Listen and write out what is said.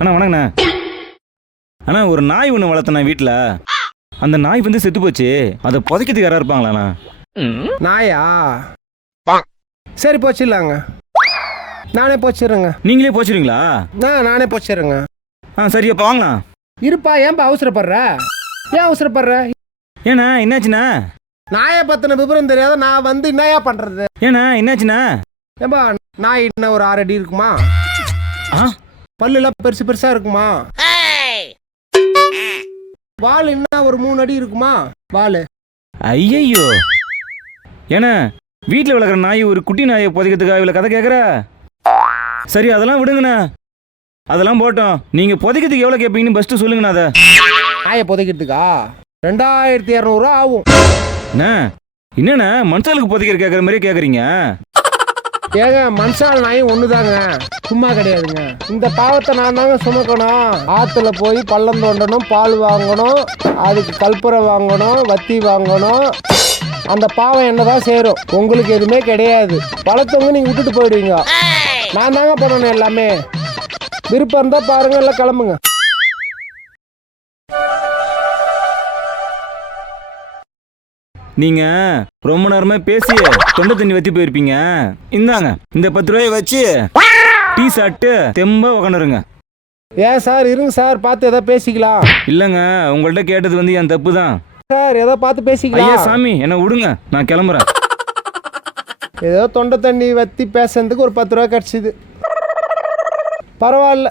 அண்ணா வணக்கண்ணா. அண்ணா ஒரு நாய் ஒன்று வளர்த்தண்ணா வீட்டில். அந்த நாய் வந்து செத்து போச்சு. அதை புதைக்கிறதுக்கு யாராவது இருப்பாங்களாண்ணா? நாயா? சரி போச்சிடலாங்க, நானே போச்சிடுறேங்க. நீங்களே போச்சுருங்களா? நானே போச்சிடுறேங்க. சரி அப்போ வாங்கண்ணா. இருப்பா, ஏன்பா அவசரப்படுற? ஏன் அவசரப்படுற? ஏண்ணா என்னாச்சுண்ணா? நாயை பற்றின விவரம் தெரியாத நான் வந்து என்னையா பண்ணுறது? ஏண்ணா என்னாச்சுண்ணா? ஏன்பா நாய் என்ன ஒரு 6 அடி இருக்குமா? பல்லுலாம் பெருசு பெருசா இருக்குமா? வால் என்ன ஒரு 3 அடி இருக்குமா வால்? ஐயையோ, ஏண்ணா வீட்டில் வளர்க்குற நாய் ஒரு குட்டி நாயை புதைக்கிறதுக்காக இவ்வளோ கதை கேட்குற? சரி அதெல்லாம் விடுங்கண்ணா, அதெல்லாம் போட்டோம். நீங்கள் புதைக்கிறதுக்கு எவ்வளோ கேட்பீங்கன்னு ஃபஸ்ட்டு சொல்லுங்கண்ணா. அதை நாயை புதைக்கிறதுக்கா 2200 ஆகும். அண்ணா என்னண்ணா மனுஷாளுக்கு புதைக்கிற கேட்குற மாதிரி கேட்குறீங்க? ஏங்க மனுஷால் நாயும் ஒண்ணுதாங்க, சும்மா கிடையாதுங்க. இந்த பாவத்தை நான் தாங்க சுமக்கணும். ஆத்துல போய் பள்ளம் தோண்டணும், பால் வாங்கணும், அதுக்கு கல்புரை வாங்கணும், வத்தி வாங்கணும். அந்த பாவம் என்னதான் சேரும், உங்களுக்கு எதுவுமே கிடையாது. வளர்த்தவங்க நீங்க விட்டுட்டு போயிடுவீங்க. நான் தாங்க பண்ணணும் எல்லாமே. விருப்பம் இருந்தா பாருங்க, எல்லாம் கிளம்புங்க. நீங்க ரொம்ப நேரமா பேசி தொண்டை தண்ணி வத்தி போயிருப்பீங்க. இந்தாங்க இந்த 10 ரூபாயை வச்சு டீ சாப்பிட்டு தெம்பா உக்காந்துருங்க. ஏன் சார், இருங்க சார், பார்த்து ஏதோ பேசிக்கலாம். இல்லைங்க, உங்கள்கிட்ட கேட்டது வந்து என் தப்பு தான் சார். ஏதோ பார்த்து ஐயா பேசிக்கலாம். சாமி என்ன விடுங்க, நான் கிளம்புறேன். ஏதோ தொண்டை தண்ணி வத்தி பேசுறதுக்கு ஒரு 10 ரூபா கிடச்சிது, பரவாயில்ல.